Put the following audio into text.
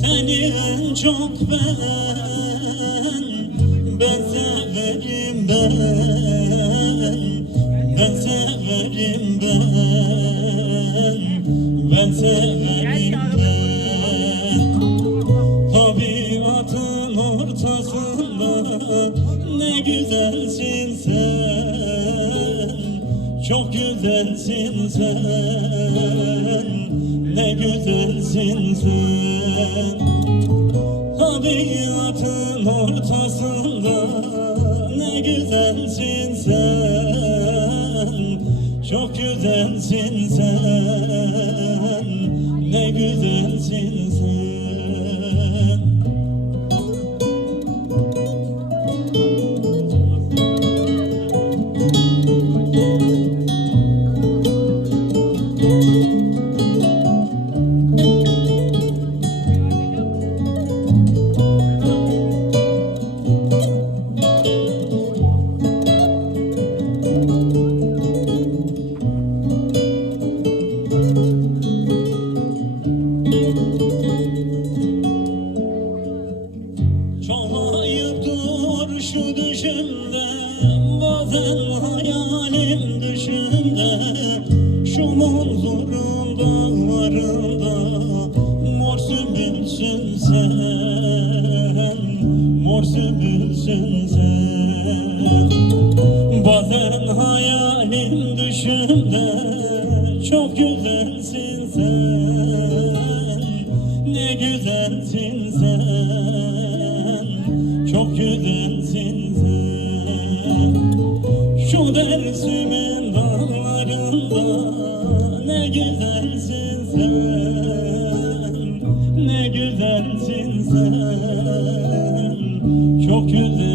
seni en çok ben severim ben severim ben severim Tabiatın ortasında ne güzelsin sen, çok güzelsin sen, ne güzelsin sen. Tabiatın ortasında ne güzelsin sen, çok güzelsin sen, ne güzelsin sen. Şu düşümde, bazen hayalim düşümde, şu manzurun dağlarında mor sümbülsün sen, mor sümbülsün sen. Bazen hayalim düşümde, çok güzelsin sen, ne güzelsin sen, çok güzelsin sen. Şu Dersim'in dağlarında ne güzelsin sen, ne güzelsin sen, çok güzelsin.